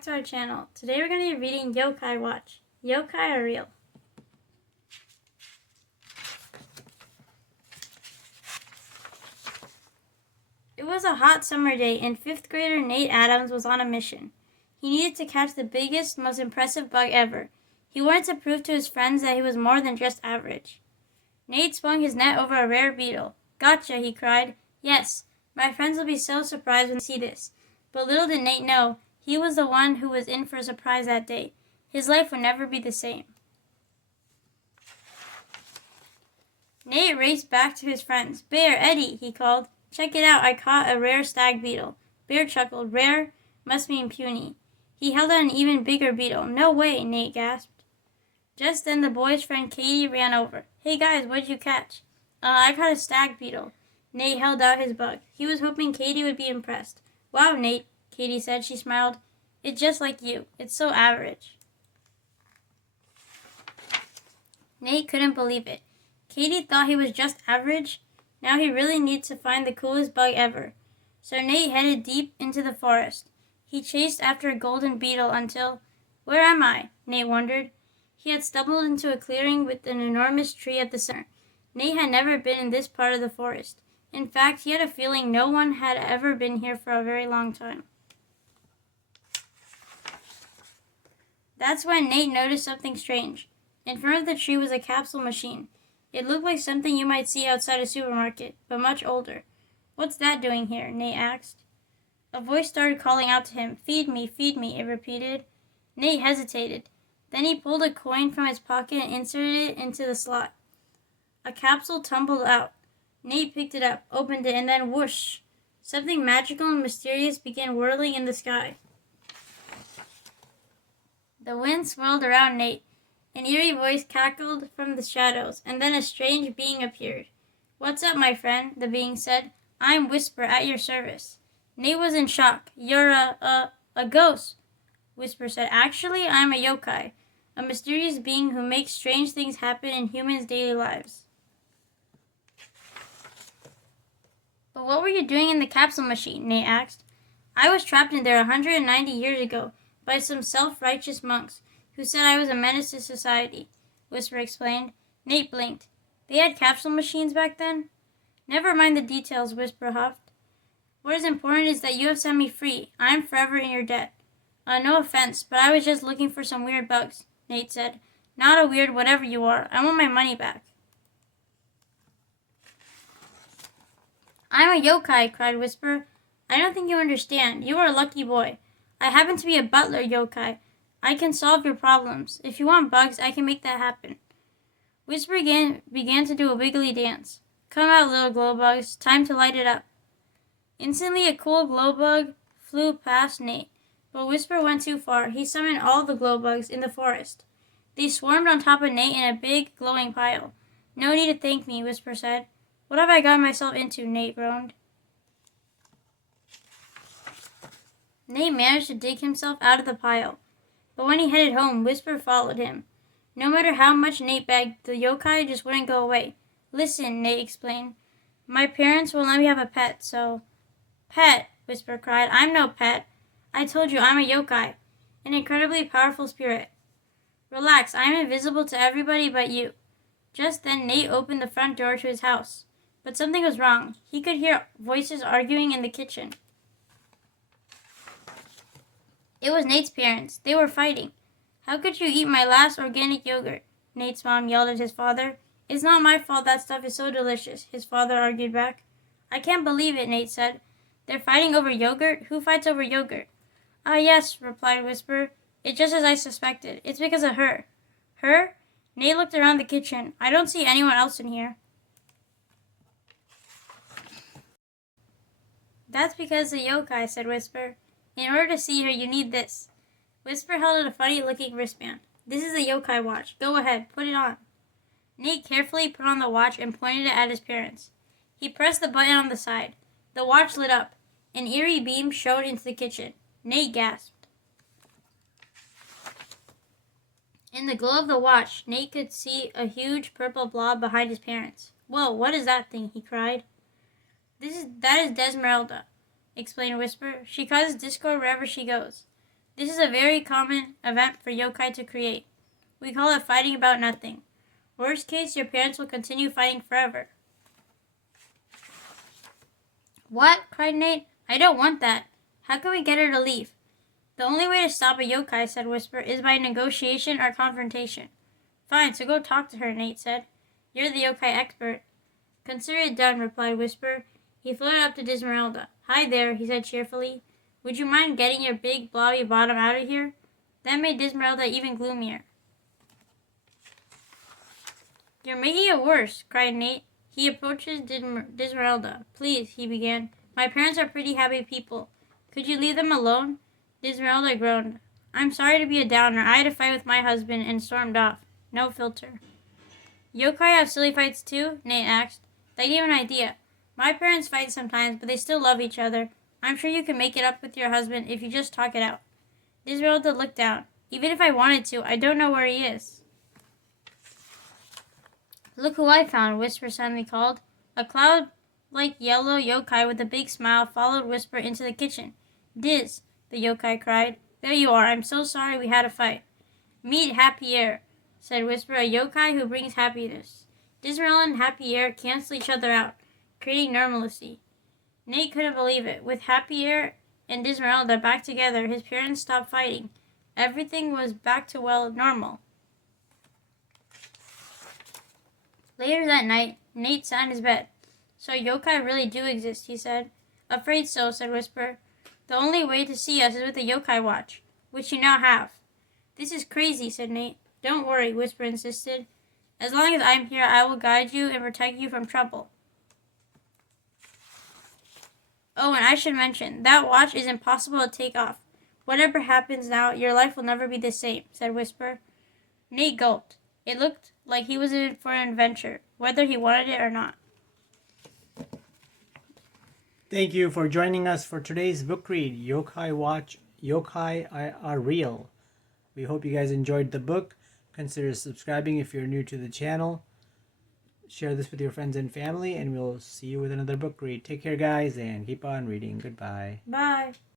back to our channel. Today we're going to be reading Yokai Watch. Yokai are real. It was a hot summer day and 5th grader Nate Adams was on a mission. He needed to catch the biggest, most impressive bug ever. He wanted to prove to his friends that he was more than just average. Nate swung his net over a rare beetle. "Gotcha," he cried. "Yes, my friends will be so surprised when they see this." But little did Nate know, he was the one who was in for a surprise that day. His life would never be the same. Nate raced back to his friends. "Bear, Eddie," he called. "Check it out, I caught a rare stag beetle." Bear chuckled. "Rare? Must mean puny." He held out an even bigger beetle. "No way," Nate gasped. Just then the boy's friend Katie ran over. "Hey guys, what'd you catch?" I caught a stag beetle." Nate held out his bug. He was hoping Katie would be impressed. "Wow, Nate," Katie said. She smiled. "It's just like you. It's so average." Nate couldn't believe it. Katie thought he was just average. Now he really needed to find the coolest bug ever. So Nate headed deep into the forest. He chased after a golden beetle until... Where am I? Nate wondered. He had stumbled into a clearing with an enormous tree at the center. Nate had never been in this part of the forest. In fact, he had a feeling no one had ever been here for a very long time. That's when Nate noticed something strange. In front of the tree was a capsule machine. It looked like something you might see outside a supermarket, but much older. "What's that doing here?" Nate asked. A voice started calling out to him. Feed me, it repeated. Nate hesitated. Then he pulled a coin from his pocket and inserted it into the slot. A capsule tumbled out. Nate picked it up, opened it, and then whoosh! Something magical and mysterious began whirling in the sky. The wind swirled around Nate. An eerie voice cackled from the shadows, and then a strange being appeared. "What's up, my friend?" the being said. "I'm Whisper, at your service." Nate was in shock. "You're a ghost," Whisper said. "Actually, I'm a yokai, a mysterious being who makes strange things happen in humans' daily lives." "But what were you doing in the capsule machine?" Nate asked. "I was trapped in there 190 years ago by some self-righteous monks who said I was a menace to society," Whisper explained. Nate blinked. "They had capsule machines back then?" "Never mind the details," Whisper huffed. "What is important is that you have set me free. I am forever in your debt." No offense, but I was just looking for some weird bugs," Nate said. "Not a weird whatever you are. I want my money back." "I'm a yokai," cried Whisper. "I don't think you understand. You are a lucky boy. I happen to be a butler yokai. I can solve your problems. If you want bugs, I can make that happen." Whisper began to do a wiggly dance. "Come out, little glow bugs. Time to light it up." Instantly, a cool glow bug flew past Nate. But Whisper went too far. He summoned all the glow bugs in the forest. They swarmed on top of Nate in a big, glowing pile. "No need to thank me," Whisper said. "What have I gotten myself into?" Nate groaned. Nate managed to dig himself out of the pile. But when he headed home, Whisper followed him. No matter how much Nate begged, the yokai just wouldn't go away. "Listen," Nate explained. "My parents won't let me have a pet, so..." "Pet!" Whisper cried. "I'm no pet. I told you, I'm a yokai, an incredibly powerful spirit." "Relax, I'm invisible to everybody but you." Just then, Nate opened the front door to his house. But something was wrong. He could hear voices arguing in the kitchen. It was Nate's parents. They were fighting. "How could you eat my last organic yogurt?" Nate's mom yelled at his father. "It's not my fault that stuff is so delicious," his father argued back. "I can't believe it," Nate said. "They're fighting over yogurt? Who fights over yogurt?" "Ah, yes," replied Whisper. "It's just as I suspected. It's because of her." "Her?" Nate looked around the kitchen. "I don't see anyone else in here." "That's because the yokai," said Whisper. "In order to see her, you need this." Whisper held out a funny-looking wristband. "This is the yokai watch. Go ahead, put it on." Nate carefully put on the watch and pointed it at his parents. He pressed the button on the side. The watch lit up. An eerie beam shone into the kitchen. Nate gasped. In the glow of the watch, Nate could see a huge purple blob behind his parents. "Whoa, what is that thing?" he cried. That is Desmeralda," explained Whisper. "She causes discord wherever she goes. This is a very common event for yokai to create. We call it fighting about nothing. Worst case, your parents will continue fighting forever. What? Cried Nate. I don't want that. How can we get her to leave? The only way to stop a yokai, said Whisper, is by negotiation or confrontation. Fine, so go talk to her, Nate said. You're the yokai expert. Consider it done, replied Whisper. He floated up to Dismeralda. Hi there, he said cheerfully. Would you mind getting your big blobby bottom out of here? That made Dismeralda even gloomier. You're making it worse, cried Nate. He approaches Dismeralda. Please, he began. My parents are pretty happy people. Could you leave them alone? Dismeralda groaned. I'm sorry to be a downer. I had a fight with my husband and stormed off. No filter. Yokai have silly fights too? Nate asked. They gave an idea. My parents fight sometimes, but they still love each other. I'm sure you can make it up with your husband if you just talk it out. Dismeralda looked down. Even if I wanted to, I don't know where he is. Look who I found, Whisper suddenly called. A cloud-like yellow yokai with a big smile followed Whisper into the kitchen. Diz, the yokai cried. There you are. I'm so sorry we had a fight. Meet Happy Air, said Whisper, a yokai who brings happiness. Dismeralda and Happy Air cancel each other out, creating normalcy. Nate couldn't believe it. With Happy Air and Dismeralda back together, his parents stopped fighting. Everything was back to, normal. Later that night, Nate sat in his bed. So yokai really do exist, he said. Afraid so, said Whisper. The only way to see us is with a yokai watch, which you now have. This is crazy, said Nate. Don't worry, Whisper insisted. As long as I'm here, I will guide you and protect you from trouble. Oh, and I should mention, that watch is impossible to take off. Whatever happens now, your life will never be the same, said Whisper. Nate gulped. It looked like he was in for an adventure, whether he wanted it or not. Thank you for joining us for today's book read, Yokai Watch, Yokai Are Real. We hope you guys enjoyed the book. Consider subscribing if you're new to the channel. Share this with your friends and family, and we'll see you with another book read. Take care, guys, and keep on reading. Goodbye. Bye.